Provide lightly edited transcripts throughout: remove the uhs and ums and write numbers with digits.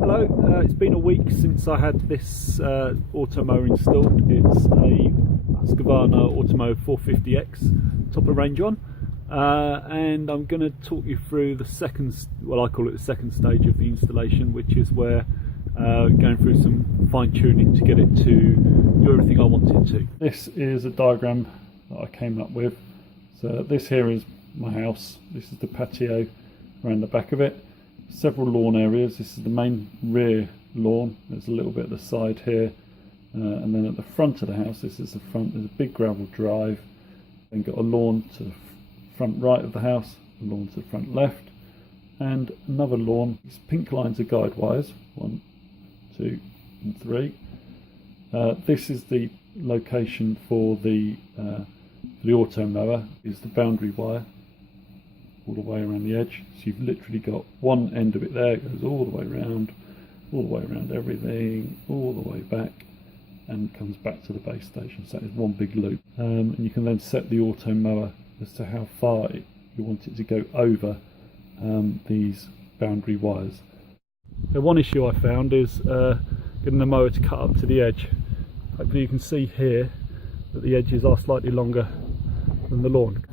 Hello, it's been a week since I had this automower installed. It's a Husqvarna automower 450X top of range one, and I'm going to talk you through the second, well, I call it the second stage of the installation, which is where going through some fine tuning to get it to do everything I want it to. This is a diagram that I came up with. So this here is my house. This is the patio around the back of it. Several lawn areas. This is the main rear lawn. There's a little bit at the side here, and then at the front of the house, this is the front. There's a big gravel drive. Then got a lawn to the front right of the house, a lawn to the front left, and another lawn. These pink lines are guide wires. 1, 2, and 3. This is the location for the automower. Is the boundary wire all the way around the edge. So you've literally got one end of it there, it goes all the way around everything, all the way back, and comes back to the base station. So it's one big loop. And you can then set the automower as to how far you want it to go over these boundary wires. The one issue I found is getting the mower to cut up to the edge. Hopefully you can see here that the edges are slightly longer than the lawn.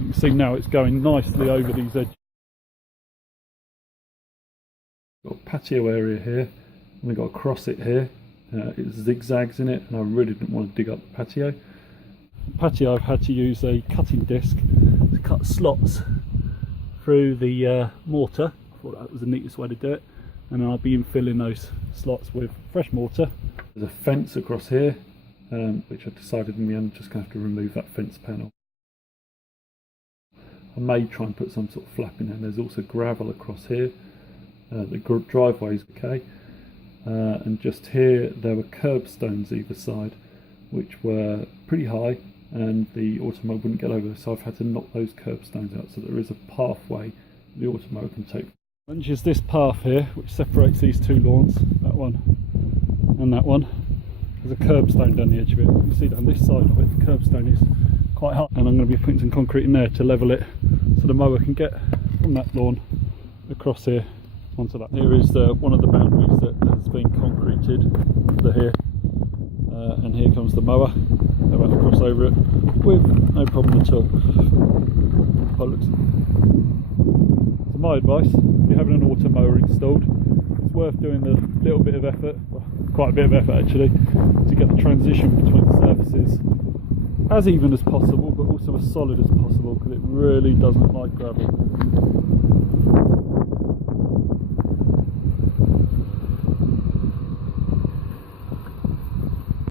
You can see now it's going nicely over these edges. Got a patio area here, and we've got to cross it here. It zigzags in it, and I really didn't want to dig up the patio. Patio, I've had to use a cutting disc to cut slots through the mortar. I thought that was the neatest way to do it, and then I'll be infilling those slots with fresh mortar. There's a fence across here, which I decided in the end just going to have to remove that fence panel. I may try and put some sort of flap in there. There's also gravel across here. The driveway is okay, and just here there were curbstones either side, which were pretty high, and the automower wouldn't get over, so I've had to knock those curbstones out so there is a pathway the automower can take. And just this path here, which separates these two lawns, that one and that one. There's a curbstone down the edge of it. You can see down this side of it, the curbstone is quite high, and I'm going to be putting some concrete in there to level it so the mower can get from that lawn across here onto that. Here is one of the boundaries that has been concreted under here, and here comes the mower. They're about to cross over it with no problem at all. So my advice, if you're having an automower installed, it's worth doing the little bit of effort, well, quite a bit of effort actually, to get the transition between surfaces as even as possible, but also as solid as possible, because it really doesn't like gravel.